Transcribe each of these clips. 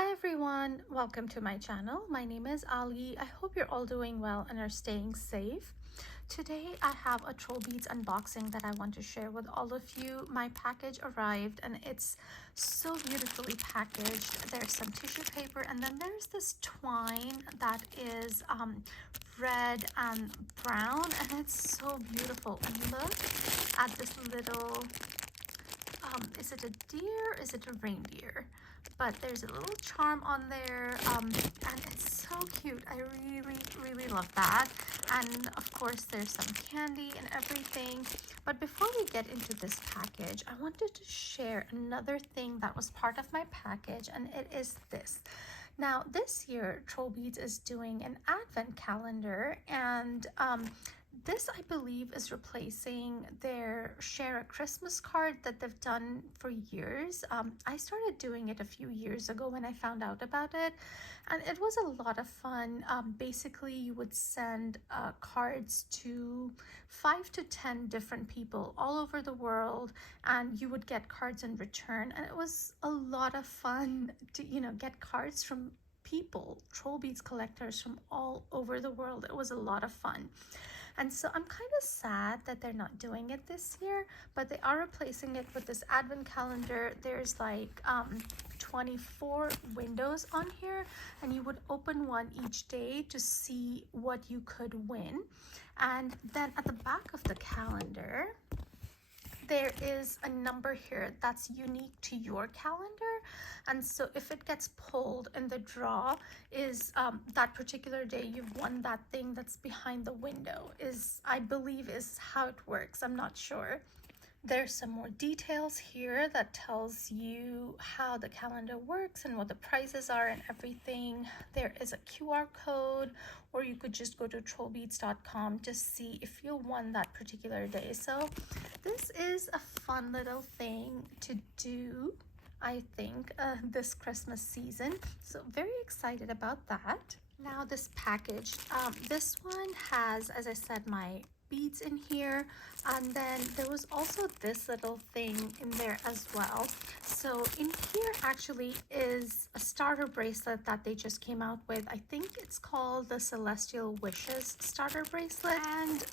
Hi everyone, welcome to my channel. My name is Ali. I hope you're all doing well and are staying safe. Today I have a TrollBeads unboxing that I want to share with all of you. My package arrived and it's so beautifully packaged. There's some tissue paper and then there's this twine that is red and brown, and it's so beautiful. And look at this little is it a deer? Is it a reindeer? But there's a little charm on there, and it's so cute. I really love that. And of course there's some candy and everything. But before we get into this package, I wanted to share another thing that was part of my package, and it is this. Now this year TrollBeads is doing an advent calendar, and this, I believe, is replacing their Share a Christmas card that they've done for years. I started doing it a few years ago when I found out about it, and it was a lot of fun. Basically, you would send cards to 5 to 10 different people all over the world, and you would get cards in return. And it was a lot of fun to, get cards from people, TrollBeads collectors from all over the world. It was a lot of fun. And so I'm kind of sad that they're not doing it this year, but they are replacing it with this advent calendar. There's like 24 windows on here, and you would open one each day to see what you could win. And then at the back of the calendar, there is a number here that's unique to your calendar, and so if it gets pulled in the draw, is that particular day you've won that thing that's behind the window, is, I believe, is how it works. I'm not sure. There's some more details here that tells you how the calendar works and what the prices are and everything. There is a QR code, or you could just go to trollbeads.com to see if you won that particular day. So this is a fun little thing to do, I think, this Christmas season. So very excited about that. Now this package, this one has, as I said, my beads in here, and then there was also this little thing in there as well. So in here actually is a starter bracelet that they just came out with. I think it's called the Celestial Wishes starter bracelet, and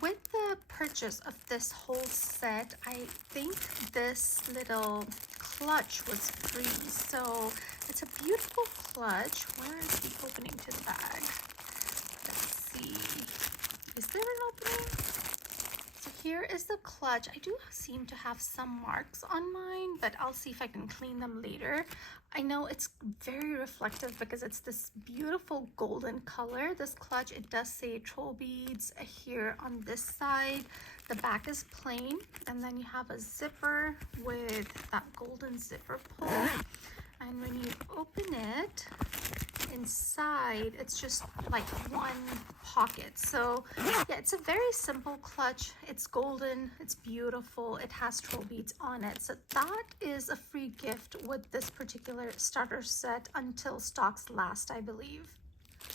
with the purchase of this whole set, I think this little clutch was free. So it's a beautiful clutch. Where is the opening to the bag? Let's see. Is there an opening? So here is the clutch. I do seem to have some marks on mine, but I'll see if I can clean them later. I know it's very reflective because it's this beautiful golden color. This clutch, it does say TrollBeads here on this side. The back is plain, and then you have a zipper with that golden zipper pull. And when you open it, inside it's just like one pocket. So yeah, it's a very simple clutch. It's golden, it's beautiful, it has TrollBeads on it. So that is a free gift with this particular starter set until stocks last, I believe.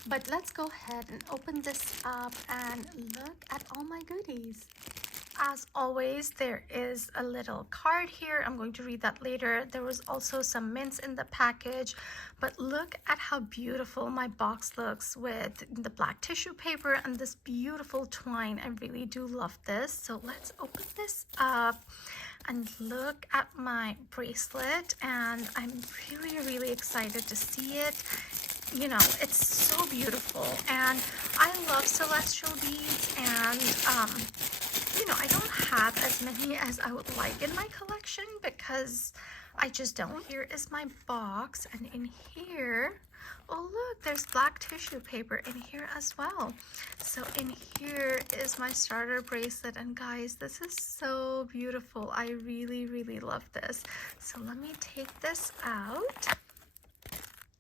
But let's go ahead and open this up and look at all my goodies. As always, there is a little card here. I'm going to read that later. There was also some mints in the package, but look at how beautiful my box looks with the black tissue paper and this beautiful twine. I really do love this. So let's open this up and look at my bracelet, and I'm really excited to see it. You know, it's so beautiful, and I love celestial beads, and I don't have as many as I would like in my collection because I just don't. Here is my box, and in here, oh look, there's black tissue paper in here as well. So in here is my starter bracelet, and guys, this is so beautiful. I really love this. So let me take this out.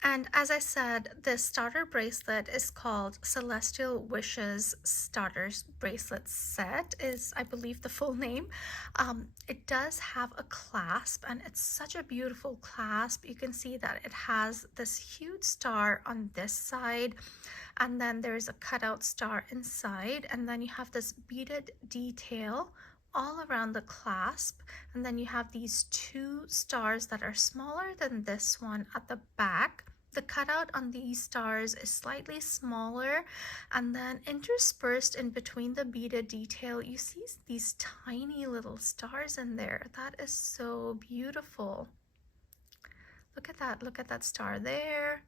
And as I said, this starter bracelet is called Celestial Wishes Starter Bracelet Set, is, I believe, the full name. It does have a clasp, and it's such a beautiful clasp. You can see that it has this huge star on this side, and then there's a cutout star inside, and then you have this beaded detail all around the clasp, and then you have these two stars that are smaller than this one at the back. The cutout on these stars is slightly smaller, and then interspersed in between the beaded detail, you see these tiny little stars in there. That is so beautiful. Look at that star there.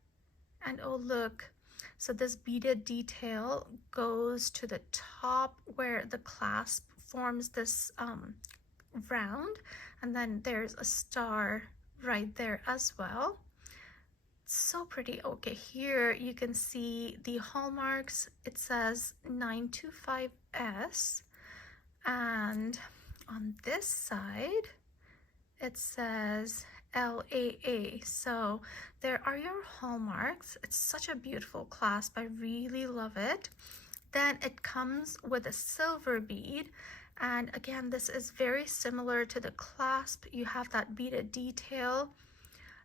And oh, look. So this beaded detail goes to the top where the clasp forms this round, and then there's a star right there as well. So pretty. Okay, here you can see the hallmarks. It says 925S, and on this side it says LAA. So there are your hallmarks. It's such a beautiful clasp. I really love it. Then it comes with a silver bead, and again, this is very similar to the clasp. You have that beaded detail,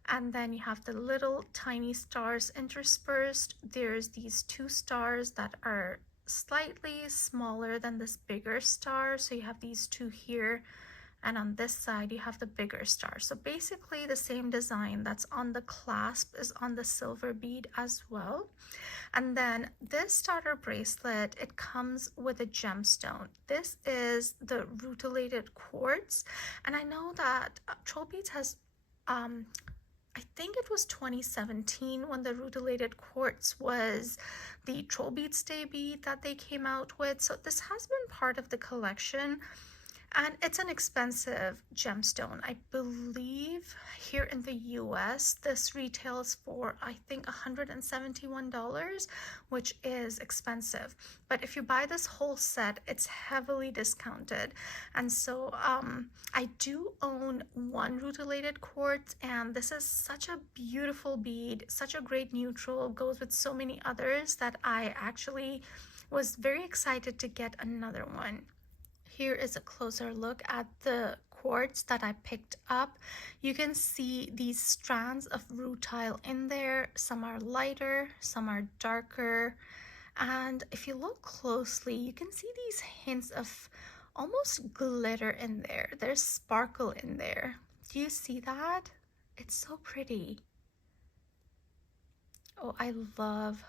and then you have the little tiny stars interspersed. There's these two stars that are slightly smaller than this bigger star. So you have these two here, and on this side you have the bigger star. So basically the same design that's on the clasp is on the silver bead as well. And then this starter bracelet, it comes with a gemstone. This is the rutilated quartz, and I know that TrollBeads has I think it was 2017 when the rutilated quartz was the TrollBeads Day bead that they came out with. So this has been part of the collection, and it's an expensive gemstone. I believe here in the US this retails for, I think, $171, which is expensive. But if you buy this whole set, it's heavily discounted. And so I do own one rutilated quartz, and this is such a beautiful bead, such a great neutral, goes with so many others that I actually was very excited to get another one. Here is a closer look at the quartz that I picked up. You can see these strands of rutile in there. Some are lighter, some are darker. And if you look closely, you can see these hints of almost glitter in there. There's sparkle in there. Do you see that? It's so pretty. Oh, I love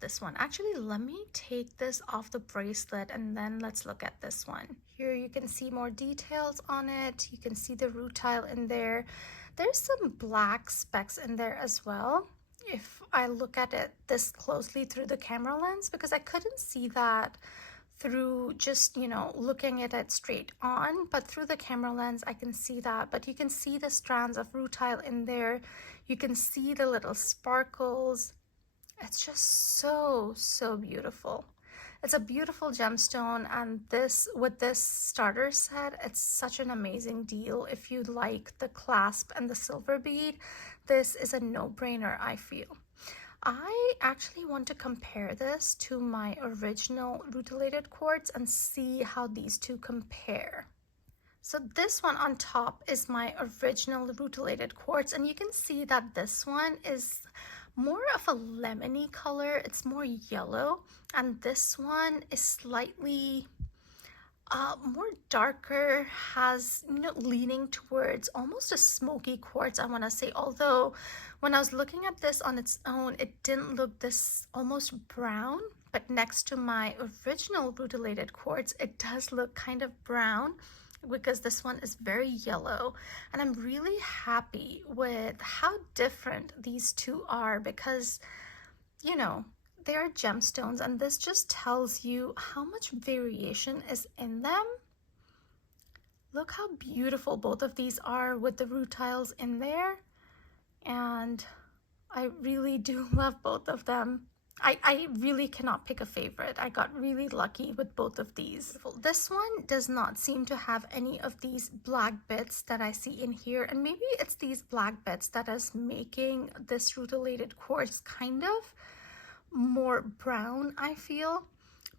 this one. Actually, let me take this off the bracelet and then let's look at this one. Here you can see more details on it. You can see the rutile in there. There's some black specks in there as well. If I look at it this closely through the camera lens, because I couldn't see that through just, you know, looking at it straight on, but through the camera lens I can see that. But you can see the strands of rutile in there. You can see the little sparkles. It's just so beautiful. It's a beautiful gemstone, and this, with this starter set, it's such an amazing deal. If you like the clasp and the silver bead, this is a no-brainer, I feel. I actually want to compare this to my original rutilated quartz and see how these two compare. So this one on top is my original rutilated quartz, and you can see that this one is more of a lemony color. It's more yellow, and this one is slightly more darker, has, you know, leaning towards almost a smoky quartz, I want to say. Although when I was looking at this on its own, it didn't look this almost brown, but next to my original rutilated quartz, it does look kind of brown, because this one is very yellow. And I'm really happy with how different these two are, because, you know, they are gemstones, and this just tells you how much variation is in them. Look how beautiful both of these are with the rutiles in there, and I really do love both of them. I really cannot pick a favorite. I got really lucky with both of these. This one does not seem to have any of these black bits that I see in here, and maybe it's these black bits that is making this rutilated quartz kind of more brown, I feel.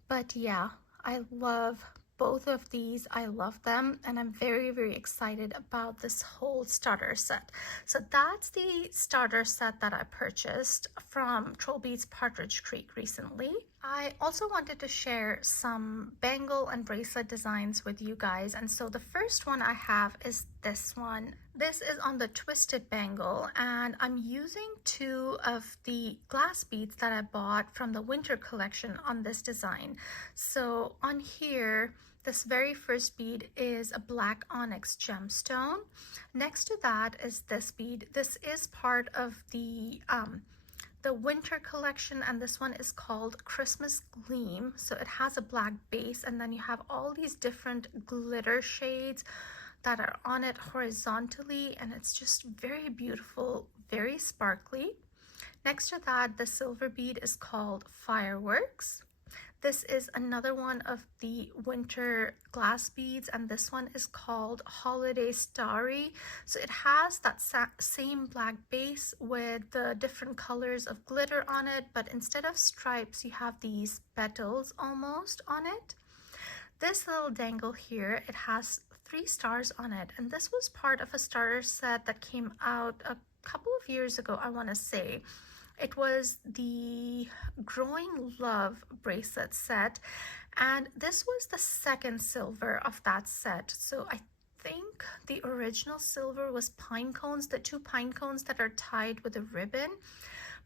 But yeah, I love both of these. I love them, and I'm very, very excited about this whole starter set. So that's the starter set that I purchased from TrollBeads Partridge Creek recently. I also wanted to share some bangle and bracelet designs with you guys, and so the first one I have is this one. This is on the twisted bangle, and I'm using 2 of the glass beads that I bought from the winter collection on this design. So on here, this very first bead is a black onyx gemstone. Next to that is this bead. This is part of the winter collection, and this one is called Christmas Gleam. So it has a black base, and then you have all these different glitter shades that are on it horizontally, and it's just very beautiful, very sparkly. Next to that, the silver bead is called Fireworks. This is another one of the winter glass beads, and this one is called Holiday Starry. So it has that same black base with the different colors of glitter on it, but instead of stripes, you have these petals almost on it. This little dangle here, it has 3 stars on it, and this was part of a starter set that came out a couple of years ago, I want to say. It was the Growing Love bracelet set, and this was the second silver of that set. So I think the original silver was pine cones, the 2 pine cones that are tied with a ribbon,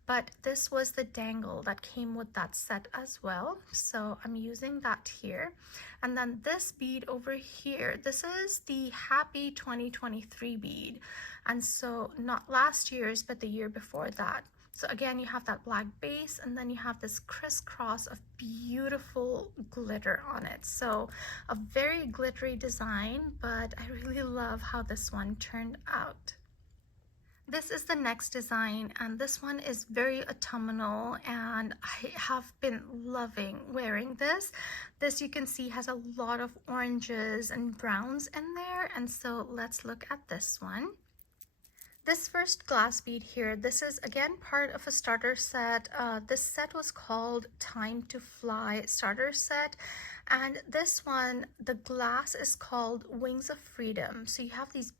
but this was the dangle that came with that set as well. So I'm using that here. And then this bead over here, this is the Happy 2023 bead, and so not last year's but the year before that. So again, you have that black base, and then you have this crisscross of beautiful glitter on it. So a very glittery design, but I really love how this one turned out. This is the next design, and this one is very autumnal, and I have been loving wearing this. This, you can see, has a lot of oranges and browns in there, and so let's look at this one. This first glass bead here, this is again part of a starter set. This set was called Time to Fly starter set, and this one, the glass is called Wings of Freedom. So you have these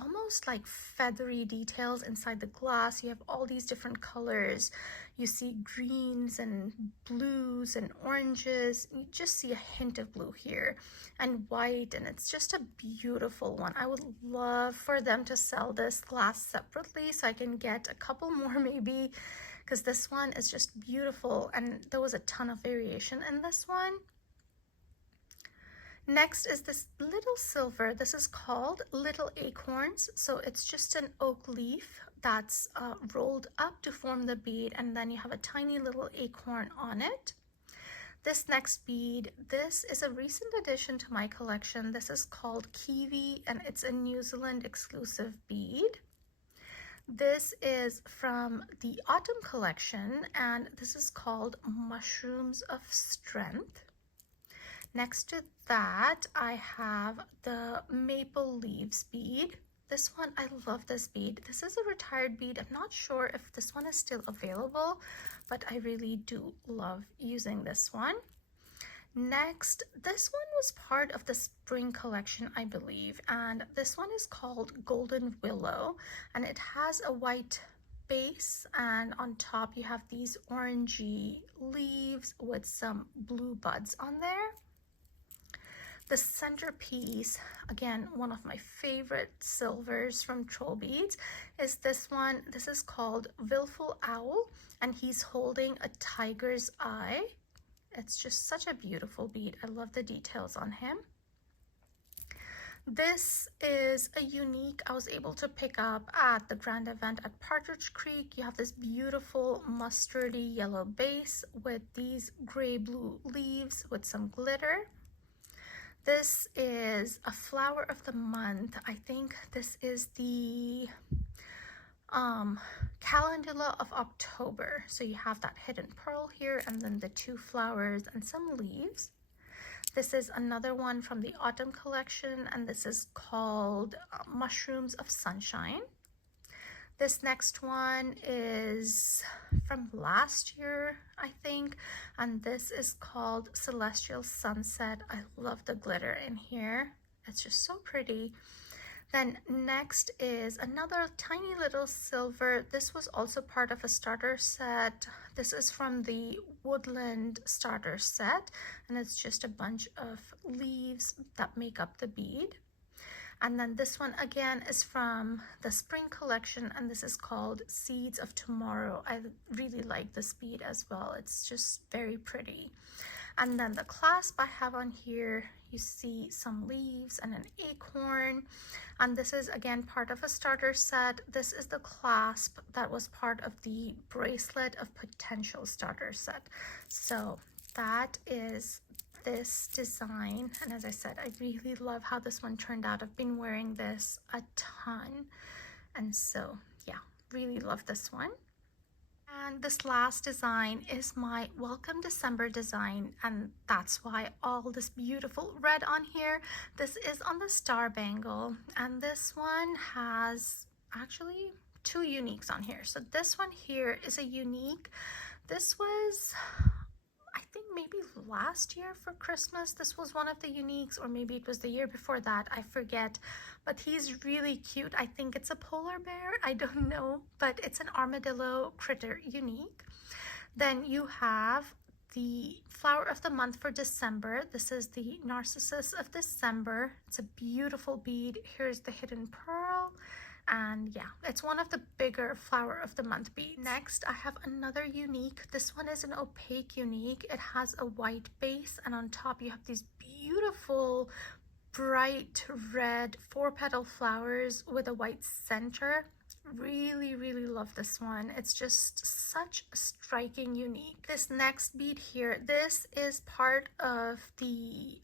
almost like feathery details inside the glass. You have all these different colors. You see greens and blues and oranges. You just see a hint of blue here and white, and it's just a beautiful one. I would love for them to sell this glass separately so I can get a couple more maybe, because this one is just beautiful, and there was a ton of variation in this one. Next is this little silver. This is called Little Acorns. So it's just an oak leaf that's rolled up to form the bead, and then you have a tiny little acorn on it. This next bead, this is a recent addition to my collection. This is called Kiwi, and it's a New Zealand exclusive bead. This is from the autumn collection, and this is called Mushrooms of Strength. Next to that, I have the Maple Leaves bead. This one, I love this bead. This is a retired bead. I'm not sure if this one is still available, but I really do love using this one. Next, this one was part of the spring collection, I believe, and this one is called Golden Willow, and it has a white base, and on top you have these orangey leaves with some blue buds on there. The centerpiece, again, one of my favorite silvers from TrollBeads, is this one. This is called Willful Owl, and he's holding a tiger's eye. It's just such a beautiful bead. I love the details on him. This is a unique, I was able to pick up at the grand event at Partridge Creek. You have this beautiful mustardy yellow base with these gray-blue leaves with some glitter. This is a flower of the month. I think this is the calendula of October. So you have that hidden pearl here, and then the 2 flowers and some leaves. This is another one from the autumn collection, and this is called Mushrooms of Sunshine. This next one is from last year, I think, and this is called Celestial Sunset. I love the glitter in here. It's just so pretty. Then next is another tiny little silver. This was also part of a starter set. This is from the Woodland starter set, and it's just a bunch of leaves that make up the bead. And then this one again is from the spring collection, and this is called Seeds of Tomorrow. I really like this bead as well. It's just very pretty. And then the clasp I have on here, you see some leaves and an acorn. And this is again part of a starter set. This is the clasp that was part of the bracelet of potential starter set. So that is this design, and as I said, I really love how this one turned out. I've been wearing this a ton, and so yeah, really love this one. And this last design is my Welcome December design, and that's why all this beautiful red on here. This is on the star bangle, and this one has actually two uniques on here. So this one here is a unique. This was, I think, maybe last year for Christmas. This was one of the uniques, or maybe it was the year before that, I forget. But he's really cute. I think it's a polar bear, I don't know, but it's an armadillo critter unique. Then you have the flower of the month for December. This is the Narcissus of December. It's a beautiful bead. Here's the hidden pearl. And yeah, it's one of the bigger flower of the month beads. Next, I have another unique. This one is an opaque unique. It has a white base, and on top you have these beautiful bright red 4-petal flowers with a white center. Really, really love this one. It's just such a striking unique. This next bead here, this is part of the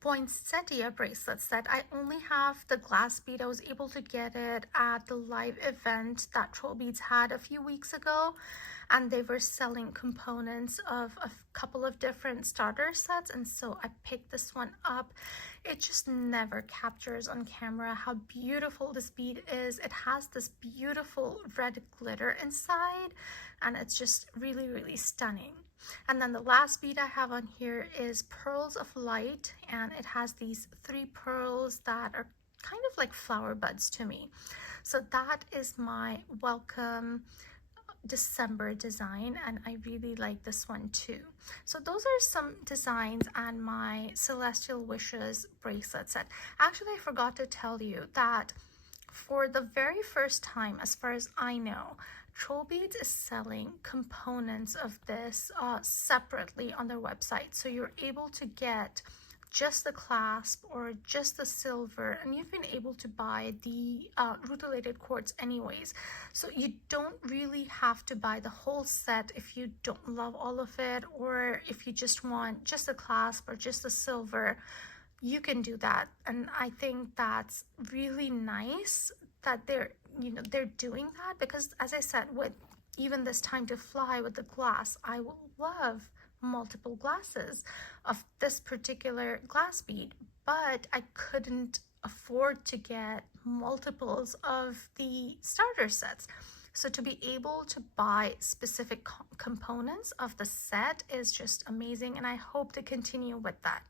poinsettia bracelet set. I only have the glass bead. I was able to get it at the live event that TrollBeads had a few weeks ago, and they were selling components of a couple of different starter sets, and so I picked this one up. It just never captures on camera how beautiful this bead is. It has this beautiful red glitter inside, and it's just really, really stunning. And then the last bead I have on here is Pearls of Light, and it has these 3 pearls that are kind of like flower buds to me. So that is my Welcome December design, and I really like this one too. So those are some designs and my Celestial Wishes bracelet set. Actually, I forgot to tell you that for the very first time, as far as I know, TrollBeads is selling components of this separately on their website. So you're able to get just the clasp or just the silver, and you've been able to buy the rutilated quartz anyways. So you don't really have to buy the whole set if you don't love all of it, or if you just want just the clasp or just the silver, you can do that. And I think that's really nice that they're doing that, because as I said, with even this time to fly with the glass, I will love multiple glasses of this particular glass bead, but I couldn't afford to get multiples of the starter sets. So to be able to buy specific components of the set is just amazing, and I hope to continue with that.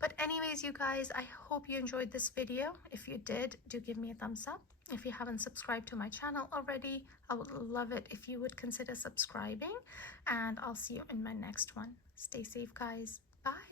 But anyways, you guys, I hope you enjoyed this video. If you did, do give me a thumbs up. If you haven't subscribed to my channel already, I would love it if you would consider subscribing, and I'll see you in my next one. Stay safe, guys. Bye.